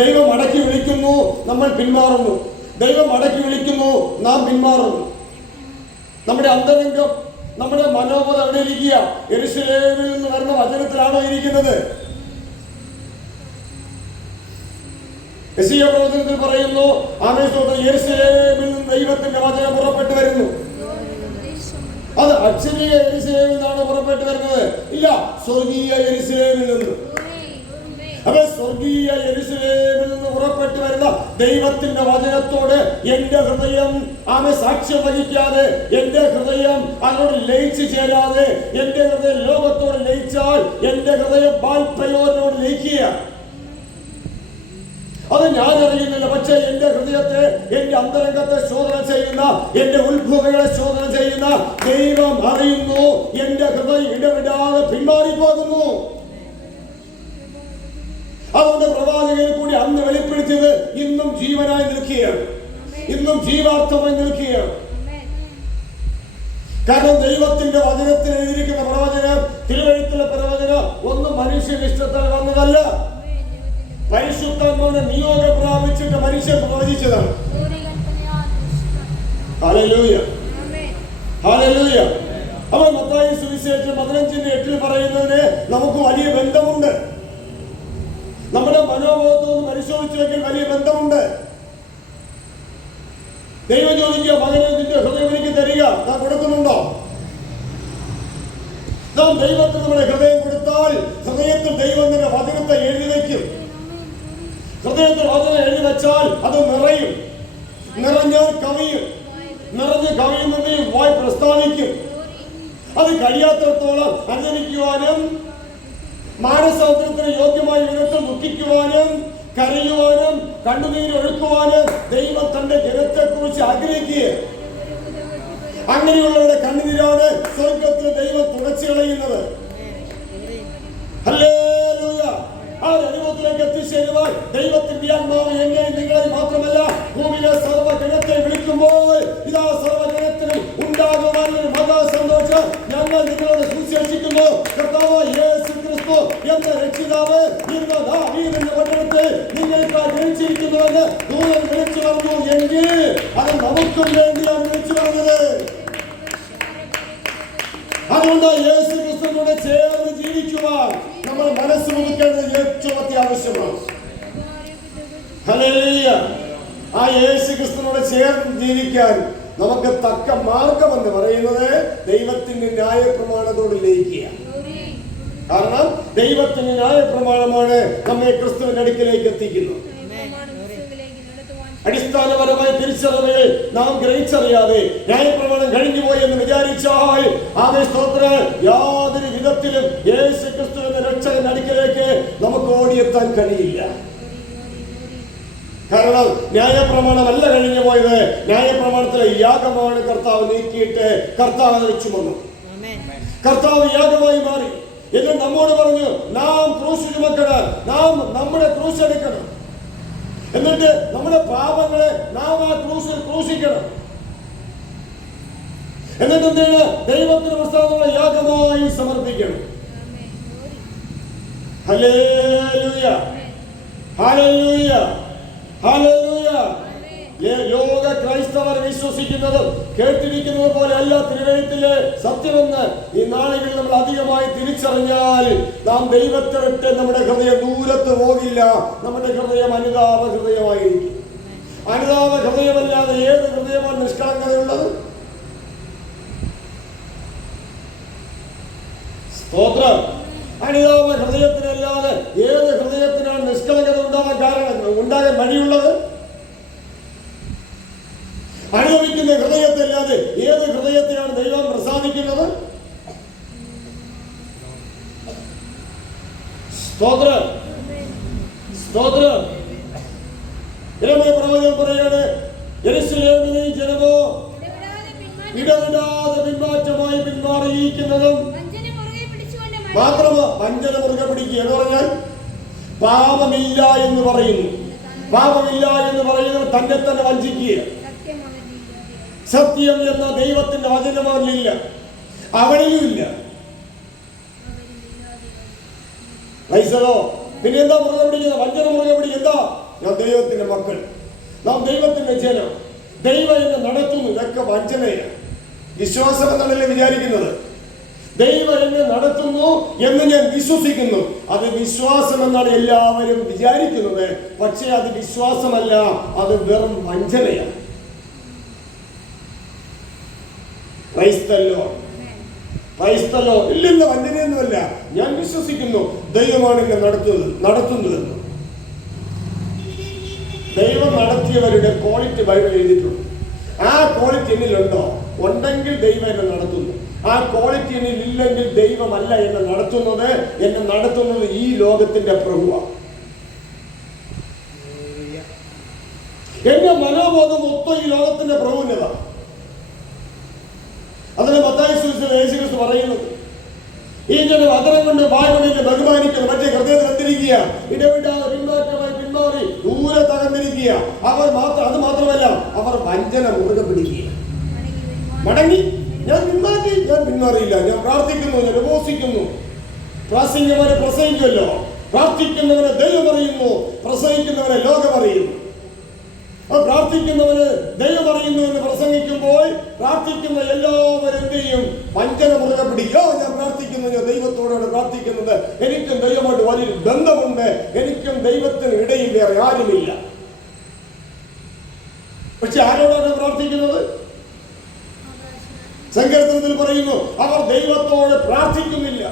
ദൈവം അടക്കി വിളിക്കുന്നു, നമ്മൾ പിന്മാറുന്നു. ദൈവം അടക്കി വിളിക്കുന്നു, നാം പിന്മാറുന്നു. നമ്മുടെ അന്തരംഗം, നമ്മുടെ മനോബോധം എവിടെ ഇരിക്കുക? യെരൂശലേമിൽ നിന്ന് വരുന്ന വചനത്തിലാണോ ഇരിക്കുന്നത്? യെശയ്യാ പ്രവചനത്തിൽ പറയുന്നു, യെരൂശലേമിൽ നിന്ന് ദൈവത്തിന്റെ വചനം പുറപ്പെട്ടു വരുന്നു. അത് അക്ഷരീയ യെരൂശലേമിൽ നിന്നാണ് പുറപ്പെട്ടു വരുന്നത്? ഇല്ല, സ്വർഗീയ യെരൂശലേമിൽ നിന്ന്. അപ്പൊ സ്വർഗീയ യെരൂശലേമിൽ നിന്ന് പുറപ്പെട്ടു വരുന്ന ദൈവത്തിന്റെ വചനത്തോട് എന്റെ ഹൃദയം സാക്ഷ്യം വഹിക്കാതെ, എന്റെ ഹൃദയം അതിനോട് ലയിച്ചു ചേരാതെ, എന്റെ ഹൃദയം ലോകത്തോട് ലയിച്ചാൽ എന്റെ ഹൃദയം ബാൽപയോനോട് ലയിക്കുക. അത് ഞാൻ അറിയുന്നില്ല. പക്ഷെ എന്റെ ഹൃദയത്തെ, എന്റെ അന്തരംഗത്തെ ശോധന ചെയ്യുന്ന, എന്റെ ഉത്ഭവങ്ങളെ ശോധന ചെയ്യുന്ന ദൈവം അറിയുന്നു. എന്റെ ഹൃദയം ഇടവിടാതെ പിന്മാറിപ്പോകുന്നു. അതുകൊണ്ട് പ്രവാചകനെ കൂടി അന്ന് വെളിപ്പെടുത്തിയത് ഇന്നും ജീവനായി നിൽക്കുകയാണ്, ഇന്നും ജീവാർത്ഥമായി നിൽക്കുകയാണ്. കാരണം ദൈവത്തിന്റെ വചനത്തിൽ എഴുതിയിരിക്കുന്ന പ്രവചനം, തിരുവെഴുത്തിലെ പ്രവചനം ഒന്നും മനുഷ്യന്റെ ഇഷ്ടത്താൽ വന്നതല്ല. പരിശുദ്ധാത്മാവിനെ നിയോഗം പ്രാപിച്ചിട്ട് മനുഷ്യൻ പ്രവചിച്ചതാണ്. Hallelujah, hallelujah. അപ്പോൾ മത്തായി സുവിശേഷം 15:8 പറയുന്നതിന് നമുക്ക് വലിയ ബന്ധമുണ്ട്. നമ്മുടെ മനോബോധവും പരിശോധിച്ചു വെക്കാൻ വലിയ ബന്ധമുണ്ട്. ദൈവം ചോദിക്കുക, മകനെ നിന്റെ ഹൃദയം എനിക്ക് തരിക. നാം കൊടുക്കുന്നുണ്ടോ? നാം ദൈവത്തിന് നമ്മുടെ ഹൃദയം കൊടുത്താൽ ഹൃദയത്തിൽ ദൈവം നിന്റെ വചനത്തെ എഴുതി വയ്ക്കും. ഹൃദയത്തിൽ വചനം എഴുതി വെച്ചാൽ അത് നിറയും. നിറഞ്ഞാൽ കവിയും. നിറഞ്ഞ് കവിയുന്നത് വായ് പ്രസ്താവിക്കും. അത് കഴിയാത്തിടത്തോളം അനുസരിക്കുവാനും മാനസാന്തരത്തിന് യോഗ്യമായ വിധത്തിൽ ദുഃഖിക്കുവാനും കരയുവാനും കണ്ണുനീര് ഒഴുക്കുവാനും ദൈവം തന്റെ ജനത്തെ കുറിച്ച് ആഗ്രഹിക്കുക. അങ്ങനെയുള്ളവരുടെ കണ്ണുനീരാണ് സ്വർഗത്തിൽ ദൈവം തുടച്ചു കളയുന്നത്. ഹല്ലേലൂയ. ആ അനുഭവത്തിലേക്ക് എത്തിച്ചേരുവാൻ ദൈവത്തിന്റെ ആത്മാവ് എന്നെ നിങ്ങളെ മാത്രമല്ല ഭൂമിയിലെ സർവ്വജനത്തെ വിളിക്കുമ്പോൾ ഇതാ സർവ്വജനത്തിനും ഉണ്ടാകുവാനുള്ള മഹാസന്തോഷം ഞങ്ങൾ നിങ്ങളോട് സുവിശേഷിക്കുന്നു. കർത്താവ് യേശു ക്രിസ്തു എന്ന രക്ഷിതാവ് ഇന്ന് ദാവീദിന്റെ പട്ടണത്തിൽ നിങ്ങൾക്ക് ജനിച്ചിരിക്കുന്നുവെന്ന് ദൂതൻ വിളിച്ചു പറഞ്ഞു എങ്കിൽ അത് നമുക്കും വേണ്ടിയാണ് വിളിച്ചു പറഞ്ഞത്. അതുകൊണ്ട് യേശു ക്രിസ്തുവിനോട് ചേർന്ന് ജീവിക്കുവാൻ നമ്മൾ മനസ്സ് മുറിക്കേണ്ടത് ഏറ്റവും അത്യാവശ്യമാണ്. ഹല്ലേലൂയ. ആ യേശു ക്രിസ്തുവിനോട് ചേർന്ന് ജീവിക്കാൻ നമുക്ക് തക്ക മാർഗം എന്ന് പറയുന്നത് ദൈവത്തിന്റെ ന്യായപ്രമാണത്തോട് ലയിക്കുക. കാരണം ദൈവത്തിന്റെ ന്യായപ്രമാണമാണ് നമ്മെ ക്രിസ്തുവിന്റെ അടുക്കിലേക്ക് എത്തിക്കുന്നത്. അടിസ്ഥാനപരമായ തിരിച്ചറിവുകൾ നാം ഗ്രഹിച്ചറിയാതെ ന്യായപ്രമാണം കഴിഞ്ഞുപോയി എന്ന് വിചാരിച്ചാൽ യാതൊരു വിധത്തിലും യേശു ക്രിസ്തുവിന്റെ രക്ഷകന്റെ അടുക്കിലേക്ക് നമുക്ക് ഓടിയെത്താൻ കഴിയില്ല. കാരണം ന്യായപ്രമാണമല്ല കഴിഞ്ഞു പോയത്, ന്യായപ്രമാണത്തിലെ യാഗമാണ് കർത്താവ് നീക്കിയിട്ട് കർത്താവ് ചുമന്നു. കർത്താവ് യാഗമായി മാറി. എന്ന് നമ്മോട് പറഞ്ഞു, നാം ക്രൂശ് ചുമക്കണം, നാം നമ്മുടെ ക്രൂശ് എടുക്കണം. എന്നിട്ട് നമ്മുടെ പാപങ്ങളെ നാം ആ ക്രൂശിൽ ക്രൂശിക്കണം. എന്നിട്ട് എന്താണ്? ദൈവത്തിന് പ്രസാദമുള്ള യാഗമായി സമർപ്പിക്കണം. Hallelujah, hallelujah, hallelujah. ലോക ക്രൈസ്തവർ വിശ്വസിക്കുന്നതും കേട്ടിരിക്കുന്നത് പോലെ അല്ല തിരുവെഴുത്തിലെ സത്യമെന്ന് ഈ നാളുകളിൽ നമ്മൾ അധികമായി തിരിച്ചറിഞ്ഞാൽ നാം ദൈവത്തെ വിട്ട് നമ്മുടെ ഹൃദയം ദൂരത്ത് പോകില്ല. നമ്മുടെ ഹൃദയം അനുതാപ ഹൃദയമായിരിക്കും. അനുതാപ ഹൃദയമല്ലാതെ ഏത് ഹൃദയമാണ് നിഷ്കളങ്കതയുള്ളത്? സ്തോത്രം. അനുതാപ ഹൃദയത്തിനല്ലാതെ ഏത് ഹൃദയത്തിനാണ് നിഷ്കളങ്കത ഉണ്ടാകാൻ വഴിയുള്ളത്? അനുഭവിക്കുന്ന ഹൃദയത്തില്ലാതെ ഏത് ഹൃദയത്തെയാണ് ദൈവം പ്രസാദിക്കുന്നത്? സ്തോത്രം, സ്തോത്രം. യെരമ്യാ പ്രവാചകൻ പറയാണ്, യെരൂശലേമിലെ ജനമോ ഇടവിടാതെ പിന്മാറ്റമായി പിന്മാറിയിരിക്കുന്നതും മാത്രമോ വഞ്ചന മുറുകെ പിടിക്കുക എന്ന് പറഞ്ഞാൽ പാപമില്ല എന്ന് പറയുന്നു. പാപമില്ല എന്ന് പറയുന്നത് തന്നെ തന്നെ വഞ്ചിക്കുക. സത്യം എന്ന ദൈവത്തിന്റെ വചനം അവനിലില്ല, അവനിലും ഇല്ല. പിന്നെ എന്താ മുറുകെ പിടിക്കുന്നത്? വഞ്ചന മുറുകെ പിടിക്കുക. എന്താ? ഞാൻ ദൈവത്തിന്റെ മക്കൾ, നാം ദൈവത്തിന്റെ ജനം, ദൈവം എന്നെ നടത്തുന്നു. ഇതൊക്കെ വഞ്ചനയാണ്. വിശ്വാസം എന്നാണല്ലേ വിചാരിക്കുന്നത്. ദൈവം എന്നെ നടത്തുന്നു എന്ന് ഞാൻ വിശ്വസിക്കുന്നു. അത് വിശ്വാസം എന്നാണ് എല്ലാവരും വിചാരിക്കുന്നത്. പക്ഷേ അത് വിശ്വാസമല്ല, അത് വെറും വഞ്ചനയാണ്. ക്രൈസ്തലോ ഇല്ല, വഞ്ചനയൊന്നുമല്ല. ഞാൻ വിശ്വസിക്കുന്നു ദൈവമാണ് എന്നെ നടത്തുന്നതെന്ന്. ദൈവം നടത്തിയവരുടെ ക്വാളിറ്റി ബൈബിൾ എഴുതിയിട്ടുണ്ട്. ആ ക്വാളിറ്റി എന്നിലുണ്ടോ? ഉണ്ടെങ്കിൽ ദൈവം എന്നെ നടത്തുന്നു. ആ ക്വാളിറ്റി എന്നിൽ ഇല്ലെങ്കിൽ ദൈവമല്ല എന്നെ നടത്തുന്നത് ഈ ലോകത്തിന്റെ പ്രഭുവാണ്. എന്റെ മനോബോധം മൊത്തം ഈ ലോകത്തിന്റെ പ്രഭുവിൻ്റെതാണ്. അതിന് മത്തായി സുവിശേഷത്തിൽ യേശുക്രിസ്തു പറയുന്നത്, ഈ ജനം അതരം കൊണ്ട് വായുവിനെ ബഹുമാനിക്കുന്നു, മറ്റേ ഹൃദയത്തിൽ എന്തിരിക്കുക, ഇടവിടാതെ പിന്മാറ്റമായി പിന്മാറി ദൂരെ തകർന്നിരിക്കുക. അത് മാത്രമല്ല, അവർ വഞ്ചന മുറുകെ പിടിക്കുക. മടങ്ങി ഞാൻ പിന്മാറിയില്ല, ഞാൻ പ്രാർത്ഥിക്കുന്നു, ഞാൻ ഉപവസിക്കുന്നു. പ്രാസംഗികമാരെ പ്രസംഗിക്കുമല്ലോ. പ്രാർത്ഥിക്കുന്നവനെ ദൈവം അറിയുന്നു, പ്രസംഗിക്കുന്നവനെ ലോകം അറിയുന്നു. പ്രാർത്ഥിക്കുന്നവന് ദൈവം അറിയുന്നു എന്ന് പ്രസംഗിക്കുമ്പോൾ പ്രാർത്ഥിക്കുന്ന എല്ലാവരും എന്ത് ചെയ്യും? വഞ്ചന മുറുകെ പിടിക്കുക. ഞാൻ പ്രാർത്ഥിക്കുന്നു, ഞാൻ ദൈവത്തോടാണ് പ്രാർത്ഥിക്കുന്നത്, എനിക്കും ദൈവമായിട്ട് വലിയ ബന്ധമുണ്ട്, എനിക്കും ദൈവത്തിന് ഇടയിൽ വേറെ ആരുമില്ല. പക്ഷെ ആരോടാണ് പ്രാർത്ഥിക്കുന്നത്? സങ്കീർത്തനത്തിൽ പറയുന്നു, അവർ ദൈവത്തോട് പ്രാർത്ഥിക്കുന്നില്ല.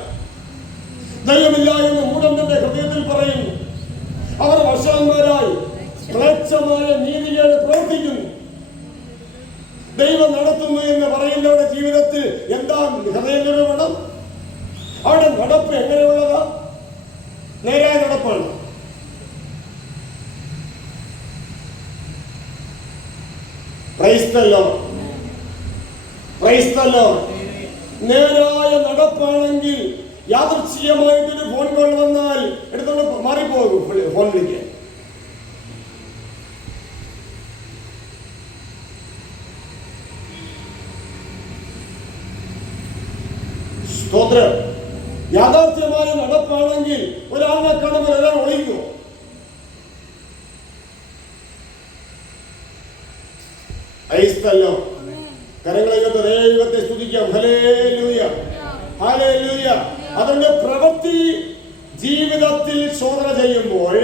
ദൈവമില്ല എന്ന് മൂഢന്റെ ഹൃദയത്തിൽ പറയുന്നു. അവർ വർഷന്മാരായി ക്ലേച്ഛമായ നീതികേട് പ്രവർത്തിക്കുന്നു. ദൈവം നടത്തുന്നു എന്ന് പറയുന്നവരുടെ ജീവിതത്തിൽ എന്താ ഹൃദയ നിരൂപണം? അവിടെ നടപ്പ് എങ്ങനെയുള്ളതാ? നേരായ നടപ്പാണ്. നേരായ നടപ്പാണെങ്കിൽ യാദൃച്ഛികമായിട്ടൊരു ഫോൺ കോൾ വന്നാൽ എടുത്തോണ്ട് മാറിപ്പോകും ഫോൺ വിളിക്കാൻ. സ്തോത്രം. യാഥാർത്ഥ്യമായ നടപ്പാണെങ്കിൽ ഒരാളെ കാണുമ്പോൾ ഒരാൾ ഒളിക്കുമോ? ഐസ്തല്ലോ. കരങ്ങളെ ദൈവത്തെ സ്തുതിക്കാം. Hallelujah, hallelujah. അതുകൊണ്ട് പ്രവൃത്തി ജീവിതത്തിൽ ശോധന ചെയ്യുമ്പോൾ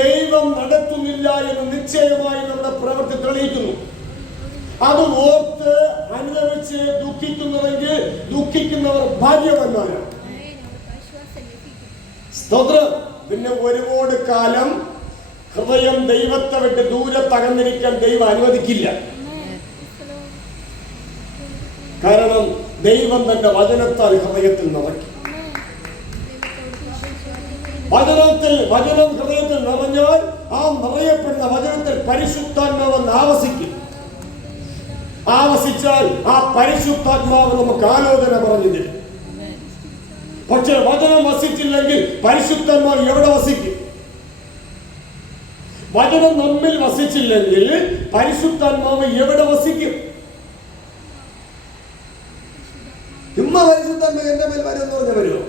ദൈവം നടത്തുന്നില്ല എന്ന് നിശ്ചയമായി നമ്മുടെ പ്രവൃത്തി തെളിയിക്കുന്നു. അത് ഓർത്ത് അനുഭവിച്ച് ദുഃഖിക്കുന്നുവെങ്കിൽ ദുഃഖിക്കുന്നവർ ഭാഗ്യവാന്മാരാണ്. സ്തോത്രം. പിന്നെ ഒരുപാട് കാലം ഹൃദയം ദൈവത്തെ വിട്ട് ദൂരെ തകർന്നിരിക്കാൻ ദൈവം അനുവദിക്കില്ല. കാരണം ദൈവം തന്റെ വചനത്താൽ ഹൃദയത്തിൽ നിറയ്ക്കും. വചനം ഹൃദയത്തിൽ നിറഞ്ഞാൽ ആ നിറയപ്പെടുന്ന വചനത്തിൽ പരിശുദ്ധാത്മാവെന്ന് ആവസിച്ചാൽ ആ പരിശുദ്ധാത്മാവ് നമുക്ക് ആലോചന പറഞ്ഞു തരും. പക്ഷെ വചനം വസിച്ചില്ലെങ്കിൽ പരിശുദ്ധാത്മാവ് എവിടെ വസിക്കും? വചനം നമ്മിൽ വസിച്ചില്ലെങ്കിൽ പരിശുദ്ധാത്മാവ് എവിടെ വസിക്കും? പരിശുദ്ധാത്മാവ് എന്റെ മേൽ വരുമെന്ന് പറഞ്ഞ വരുമോ?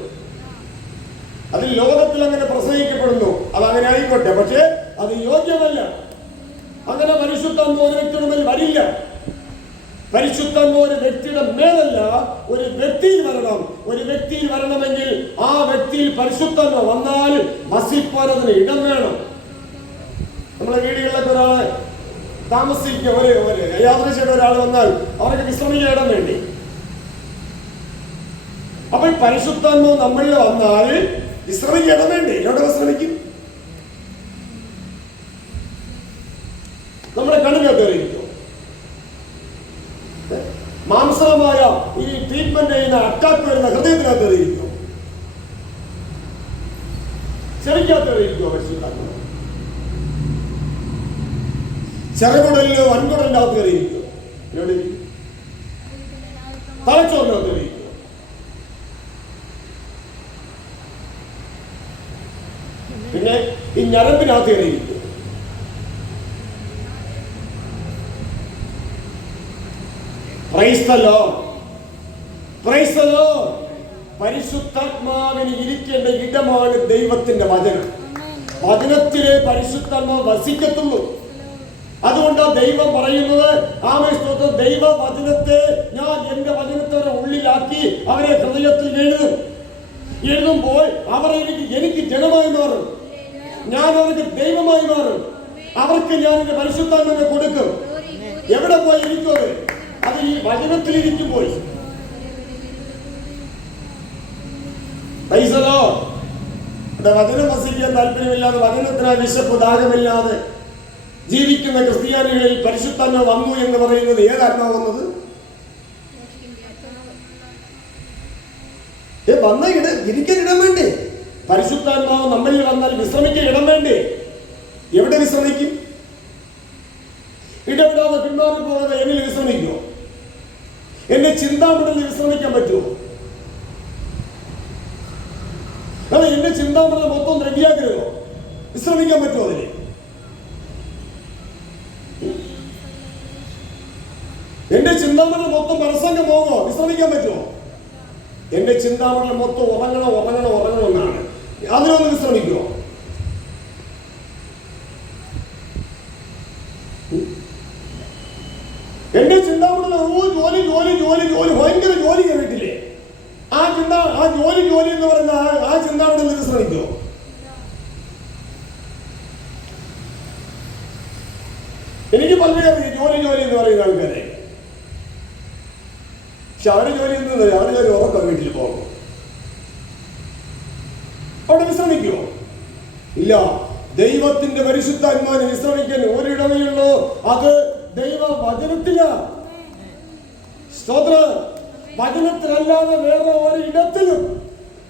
അതിൽ ലോകത്തിൽ അങ്ങനെ പ്രസംഗിക്കപ്പെടുന്നു, അതങ്ങനെ ആയിക്കോട്ടെ. പക്ഷെ അത് യോഗ്യമല്ല. അങ്ങനെ പരിശുദ്ധാത്മാവ് ഒരു വ്യക്തിയുടെ മേൽ വരില്ല. പരിശുദ്ധാത്മാവ് ഒരു വ്യക്തിയുടെ മേലല്ല, ഒരു വ്യക്തിയിൽ വരണം. ഒരു വ്യക്തിയിൽ വരണമെങ്കിൽ ആ വ്യക്തിയിൽ പരിശുദ്ധാത്മാവ് വന്നാൽ വസിപ്പാൻ അതിന് ഇടം വേണം. നമ്മളെ വീടുകളിലൊക്കെ ഒരാളെ താമസിക്കുക, ഒരു യാത്ര ചെയ്ത ഒരാൾ വന്നാൽ അവർക്ക് വിശ്രമിക്കാൻ ഇടം വേണ്ടി. അപ്പോൾ പരിശുദ്ധാത്മാവ് നമ്മളിൽ വന്നാൽ വിശ്രമിക്കാൻ ഇടം വേണ്ടി. എവിടെ വിശ്രമിക്കും? നമ്മുടെ കണ്ണിനകത്ത് എറിയിരിക്കും. മാംസമായ ഈ ട്രീറ്റ്മെന്റ് ചെയ്യുന്ന അറ്റാക്ക് വരുന്ന ഹൃദയത്തിനകത്ത് എറിയിരിക്കും. ചെറിക്കകത്ത് എറിയിരിക്കുമോ പരിശുദ്ധാത്മാവ്? ചെറുകുടലിന് വൻകുടലിന്റെ അകത്ത് കയറിയിരിക്കും. എവിടെ? തലച്ചോറിനകത്ത് കയറിയിരിക്കും. പിന്നെ ഈ ഞരമ്പിനകത്ത് കയറിയിരിക്കും. പരിശുദ്ധാത്മാവിന് ഇരിക്കേണ്ട ഇടമാണ് ദൈവത്തിന്റെ വചനം. വചനത്തിലെ പരിശുദ്ധാത്മാവ് വസിക്കത്തുള്ളൂ. അതുകൊണ്ടാണ് ദൈവം പറയുന്നത്, ആമേൻ, ദൈവ വചനത്തെ ഞാൻ എന്റെ വചനത്തെ ഉള്ളിലാക്കി അവരെ ഹൃദയത്തിൽ എഴുതുമ്പോൾ അവർ എനിക്ക് ജനമായി മാറും. ഞാൻ അവർക്ക് ദൈവമായി മാറും. അവർക്ക് ഞാൻ എന്റെ പരിശുദ്ധാത്മാവിനെ കൊടുക്കും. എവിടെ പോയി ഇരിക്കും? അത് ഈ വചനത്തിൽ ഇരിക്കുമ്പോൾ. വചനം വസിക്കാൻ താല്പര്യമില്ലാതെ, വചനത്തിനായി വിശപ്പ് ദാഹമില്ലാതെ ജീവിക്കുന്ന ക്രിസ്ത്യാനികളിൽ പരിശുദ്ധാത്മാവ് വന്നു എന്ന് പറയുന്നത് ഏതാത്മാവ് വന്നത്? വന്ന ഇരിക്കാൻ ഇടം വേണ്ടേ? പരിശുദ്ധാത്മാവ് നമ്മളിൽ വന്നാൽ വിശ്രമിക്കാൻ ഇടം വേണ്ടേ? എവിടെ വിശ്രമിക്കും? ഇടപെടാതെ പിന്മാറി പോകാതെ എന്നിൽ വിശ്രമിക്കുമോ? എന്റെ ചിന്താമണ്ഡലിൽ വിശ്രമിക്കാൻ പറ്റുമോ? അല്ല, എന്റെ ചിന്താമണ്ഡലം മൊത്തം ദ്രവ്യാഗ്രഹമോ? വിശ്രമിക്കാൻ പറ്റുമോ അതിന്? എന്റെ ചിന്താമണ്ഡലം മൊത്തം പരസംഗം പോകോ? വിശ്രമിക്കാൻ പറ്റുമോ? എന്റെ ചിന്താമണ്ഡലം മൊത്തം ഉറങ്ങണം എന്നാണ്. അതിനൊന്ന് വിശ്രമിക്കുമോ? എന്റെ ചിന്താമണ്ഡലം ജോലി ഭയങ്കര ജോലി കേട്ടില്ലേ? ആ ജോലി എന്ന് പറയുന്ന ആ ചിന്താമണ്ഡലത്തിൽ വിശ്രമിക്കുമോ? എനിക്ക് പലരും ജോലി എന്ന് പറയുന്ന ആൾക്കാരെ, പക്ഷെ അവര് ജോലി ചെയ്യുന്നത് അവര് ജോലി ഉറക്കം വീട്ടിൽ പോകും. അവിടെ വിശ്രമിക്കുമോ? ഇല്ല. ദൈവത്തിന്റെ പരിശുദ്ധാത്മാവിനെ വിശ്രമിക്കാൻ ഒരിടമേയുള്ളൂ, അത് ദൈവ വചനത്തിലാണ്. സ്തോത്രം. വചനത്തിലല്ലാതെ വേറെ ഒരിടത്തിലും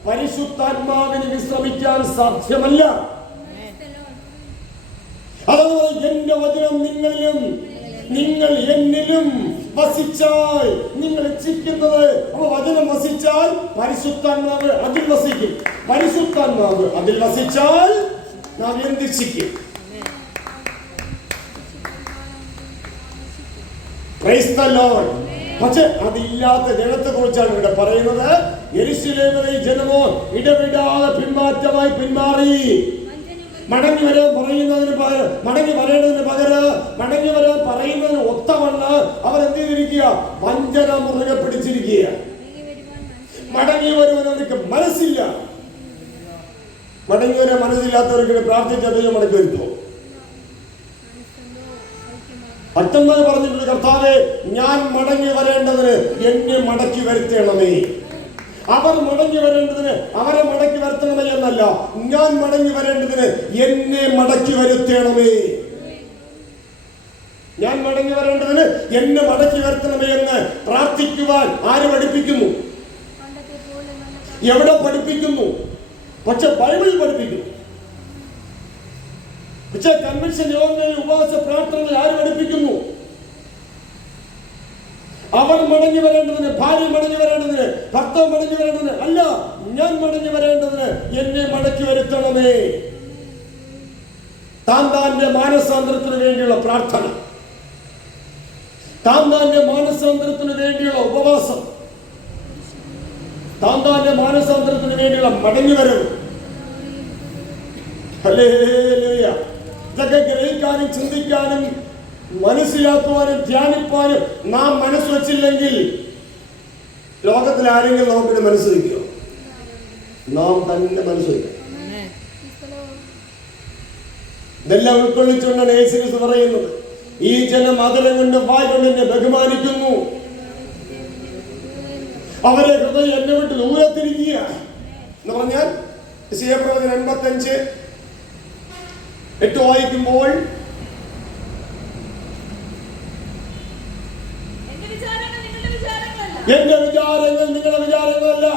പരിശുദ്ധാത്മാവിന് വിശ്രമിക്കാൻ സാധ്യമല്ല. അതുപോലെ എന്റെ വചനം നിങ്ങളിലും നിങ്ങൾ എന്നിലും വസിച്ചാൽ, നിങ്ങൾ ഇച്ഛിക്കുന്നത്, അപ്പൊ വചനം വസിച്ചാൽ പരിശുദ്ധാത്മാവ് അതിൽ വസിക്കും. പരിശുദ്ധാത്മാവ് അതിൽ വസിച്ചാൽ നാം എന്തിച്ഛിക്കും? Praise the Lord. പക്ഷെ അതില്ലാത്ത ജനത്തെ കുറിച്ചാണ് ഇവിടെ പറയുന്നത്. യെരൂശലേമിലെ ജനമോ ഇടവിടാതെ പിന്മാറ്റമായി പിന്മാറി. മടങ്ങി വരാൻ പറയുന്നതിന് മടങ്ങി വരാൻ പറയുന്നതിന് ഒത്തവണ്ണം അവർ എന്ത് ചെയ്തിരിക്കുക? വഞ്ചന മുറുകെ പിടിച്ചിരിക്കുക. മടങ്ങി വരുവാൻ അവർക്ക് മനസ്സില്ല. മടങ്ങി വരാൻ മനസ്സില്ലാത്തവർക്ക് പ്രാർത്ഥിച്ചത് മടക്കി വരുത്തോ? ഭക്തന്മാർ പറഞ്ഞിട്ടുണ്ട്, കർത്താവേ, ഞാൻ മടങ്ങി വരേണ്ടതിന് എന്നെ മടക്കി വരുത്തണമേ. അവർ മടങ്ങി വരേണ്ടതിന് അവരെ മടക്കി വരുത്തണമേ എന്നല്ല, ഞാൻ മടങ്ങി വരേണ്ടതിന് എന്നെ മടക്കി വരുത്തണമേ. ഞാൻ മടങ്ങി വരേണ്ടതിന് എന്നെ മടക്കി വരുത്തണമേ എന്ന് പ്രാർത്ഥിക്കുവാൻ ആര് പഠിപ്പിക്കുന്നു? എവിടെ പഠിപ്പിക്കുന്നു? പക്ഷെ ബൈബിളിൽ പഠിപ്പിക്കുന്നു. പക്ഷേ കൺവെൻഷൻ യോഗങ്ങളിൽ ഉപവാസ പ്രാർത്ഥനകൾ ആര് പഠിപ്പിക്കുന്നു? അവർ മടങ്ങി വരേണ്ടതിന്, ഭാര്യ മടങ്ങി വരേണ്ടതിന്, ഭർത്താവ് മടങ്ങി വരേണ്ടതിന് അല്ല, ഞാൻ മടങ്ങി വരേണ്ടതിന് എന്നെ മടക്കി വരുത്തണമേ. താന്താന്റെ മാനസാന്തരത്തിന് വേണ്ടിയുള്ള പ്രാർത്ഥന, താന്താന്റെ മാനസാന്തരത്തിന് വേണ്ടിയുള്ള ഉപവാസം, താന്താന്റെ മാനസാന്തരത്തിന് വേണ്ടിയുള്ള മടങ്ങി വരവ്. ഹല്ലേലൂയ. ഇതൊക്കെ ഗ്രഹിക്കാനും ചിന്തിക്കാനും മനസ്സിലാക്കുവാനും ധ്യാനിപ്പാനും നാം മനസ്സ് വച്ചില്ലെങ്കിൽ ലോകത്തിൽ ആരെങ്കിലും നമുക്കിട്ട് മനസ്സ് വയ്ക്കുമോ? നാം തന്നെ മനസ്സ് വയ്ക്കും. ഇതെല്ലാം ഉൾക്കൊള്ളിച്ചുകൊണ്ടാണ് യേശു ക്രിസ്തു പറയുന്നത്, ഈ ജനം അതരം കൊണ്ട് വായ് കൊണ്ട് എന്നെ ബഹുമാനിക്കുന്നു, അവരെ ഹൃദയം എന്നെ വിട്ട് ദൂരത്തിരിക്കുക എന്ന് പറഞ്ഞാൽ യെശയ്യാ പ്രവചനം 55:8 വായിക്കുമ്പോൾ എന്റെ വിചാരങ്ങൾ നിങ്ങളുടെ വിചാരങ്ങളല്ല,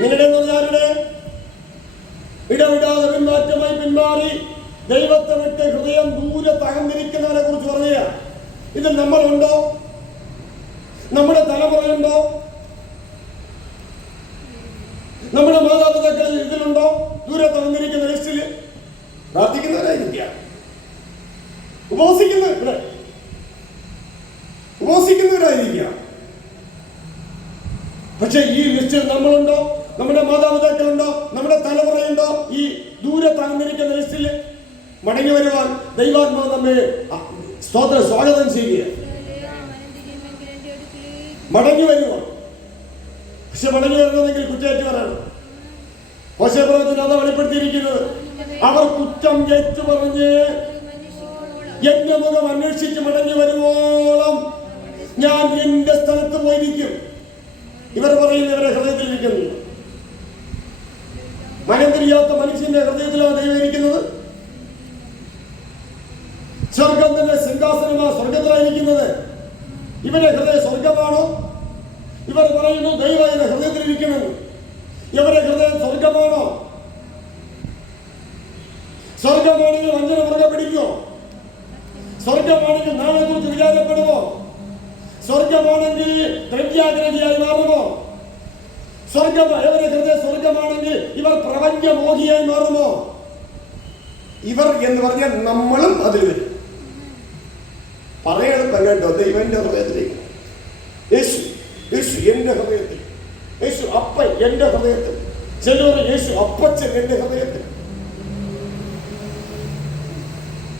നിങ്ങളുടെ പറഞ്ഞാരുടെ ഇടവിടാതെ പിന്മാറ്റമായി പിന്മാറി ദൈവത്തെ വിട്ട് ഹൃദയം ദൂരെ തകർന്നിരിക്കുന്നവരെ കുറിച്ച് പറയുക. ഇതിൽ നമ്മളുണ്ടോ? നമ്മുടെ തലമുറയുണ്ടോ? നമ്മുടെ മാതാപിതാക്കൾ ഇതിലുണ്ടോ? ദൂരെ തകർന്നിരിക്കുന്ന ലിസ്റ്റിൽ പ്രാർത്ഥിക്കുന്നവരായിരിക്കാം, ഉപവസിക്കുന്നവരായിരിക്കാം. പക്ഷെ ഈ ലിസ്റ്റിൽ നമ്മളുണ്ടോ? നമ്മുടെ മാതാപിതാക്കളുണ്ടോ? നമ്മുടെ തലമുറയുണ്ടോ? ഈ ദൂരെ തകർന്നിരിക്കുന്ന ലിസ്റ്റിൽ മടങ്ങി വരുവാൻ ദൈവാത്മാവ് നമ്മെ സ്വാഗതം ചെയ്യുക, മടങ്ങി വരുക. പക്ഷെ മടങ്ങി വരണമെങ്കിൽ കുറ്റേറ്റവരാണ്. ഹോശേയ പ്രവചനം അതാ വെളിപ്പെടുത്തിയിരിക്കുന്നത്. അവർ കുറ്റം ഏറ്റു പറഞ്ഞ് എന്റെ മുഖം അന്വേഷിച്ച് മടങ്ങി വരുവോളം ഞാൻ എന്റെ സ്ഥലത്ത് പോയിരിക്കും. ഇവർ പറയുന്നു ഇവരെ ഹൃദയത്തിൽ ഇരിക്കുന്നു. മനം തിരിയാത്ത മനുഷ്യന്റെ ഹൃദയത്തിലാണ് ദൈവം ഇരിക്കുന്നത്. സ്വർഗം തന്നെ സിംഹാസനമാണ്, സ്വർഗത്തിലായിരിക്കുന്നത്. ഇവരുടെ ഹൃദയം സ്വർഗമാണോ? ഇവർ പറയുന്നു ദൈവം ഇവരുടെ ഹൃദയത്തിലിരിക്കണം. ഇവരുടെ ഹൃദയം സ്വർഗമാണോ? സ്വർഗമാണെങ്കിൽ വഞ്ചന മുറുകെ പിടിക്കുമോ? സ്വർഗമാണെങ്കിൽ നാളെ കുറിച്ച് വിചാരപ്പെടുമോ? സ്വർഗമാണെങ്കിൽ ദ്രവ്യാഗ്രഹിയായി മാറുമോ? ഇവരുടെ ഹൃദയം സ്വർഗമാണെങ്കിൽ ഇവർ പ്രപഞ്ചമോഹിയായി മാറുമോ? ഇവർ എന്ന് പറഞ്ഞാൽ നമ്മളും അതിൽ വരും. പറയണം കേട്ടോ, ദൈവന്റെ ഹൃദയത്തിലേക്ക് യേശു, യേശു എന്റെ ഹൃദയത്തിൽ, യേശു അപ്പൻ എന്റെ ഹൃദയത്തിൽ, ചിലർ യേശു അപ്പച്ചൻ എന്റെ ഹൃദയത്തിൽ.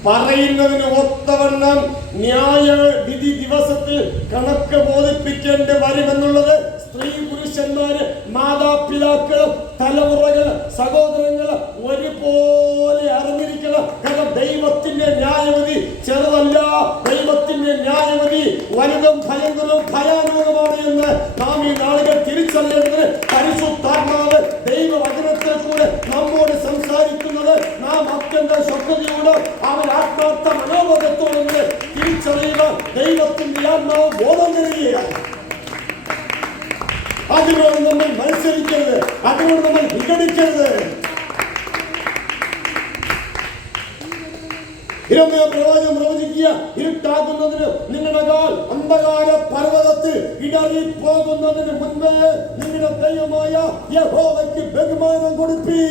പറയുന്നതിന് ഒത്തവണ്ണം ന്യായ വിധി ദിവസത്തിൽ കണക്ക് ബോധിപ്പിക്കേണ്ടി വരുമെന്നുള്ളത് സ്ത്രീ പുരുഷന്മാര് മാതാപിതാക്കള് തലമുറകള് സഹോദരങ്ങള് ഒരുപോലെ അറിഞ്ഞിരിക്കണം. കാരണം ദൈവത്തിന്റെ ന്യായവിധി ചെറുതല്ല. ദൈവത്തിന്റെ ന്യായവിധി വലുതും ഭയങ്കരവും ഭയാനകമാണ് എന്ന് നാം ഈ നാളുകൾ തിരിച്ചറിയേണ്ടത്. പരിശുദ്ധാത്മാവ് ദൈവവചനത്തിൽ കൂടെ നമ്മോട് സംസാരിക്കുന്നത് നാം അത്യന്ത ശ്രദ്ധയോട് അവൻ ആത്മാർത്ഥ മനോബോധത്തോടെ തിരിച്ചറിയുക. ദൈവത്തിന്റെ ആത്മാവ് ബോധം തരികയാണ്. അതിനോട് നമ്മൾ മത്സരിക്കരുത്, അതിനോട് നമ്മൾ വിഘടിക്കരുത്. പ്രവചനം പ്രവചിക്കുക, ഇരുട്ടാകുന്നതിന് നിങ്ങളുടെ കാൽ അന്ധകാര പർവ്വതത്തിൽ ഇടറി പോകുന്നതിന് മുൻപ് നിങ്ങളുടെ ദൈവമായ യഹോവയ്ക്ക് ബഹുമാനം കൊടുപ്പി.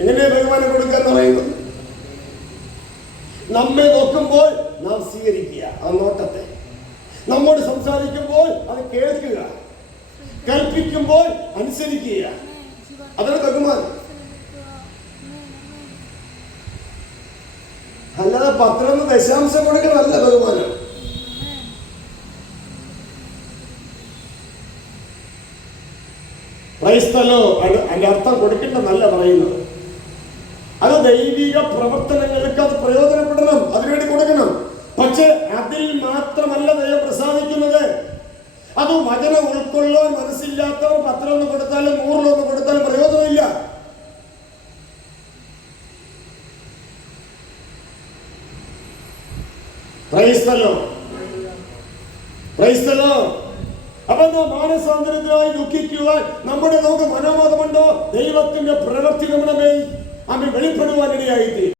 എങ്ങനെ ബഹുമാനം കൊടുക്കാൻ പറയുന്നത്? നമ്മെ നോക്കുമ്പോൾ നാം സ്വീകരിക്കുക ആ നോട്ടത്തെ, നമ്മോട് സംസാരിക്കുമ്പോൾ അത് കേൾക്കുക, കൽപ്പിക്കുമ്പോൾ അനുസരിക്കുക. അതാണ് ബഹുമാനം. അല്ലാതെ 11 ദശാംശം കൊടുക്കണമല്ല ബഹുമാനം. ക്രൈസ്തലോ അതിന്റെ അർത്ഥം കൊടുക്കേണ്ടെന്നല്ല പറയുന്നത്. അത് ദൈവിക പ്രവർത്തനങ്ങൾക്ക് അത് പ്രയോജനപ്പെടണം, അതിനുവേണ്ടി കൊടുക്കണം. പക്ഷെ അതിൽ മാത്രമല്ല ദൈവം പ്രസാദിക്കുന്നത്. അത് വചനം ഉൾക്കൊള്ളാൻ മനസ്സില്ലാത്തവർ 10 കൊടുത്താലും 100 കൊടുത്താലും പ്രയോജനമില്ല. അപ്പൊ മാനസാന്തരത്തിനായി ദുഃഖിക്കുവാൻ നമ്മുടെ നമുക്ക് മനോബോധമുണ്ടോ? ദൈവത്തിന്റെ പ്രവൃത്തി നമ്മുടെ മേൽ വെളിപ്പെടുവാനിടയായിട്ട്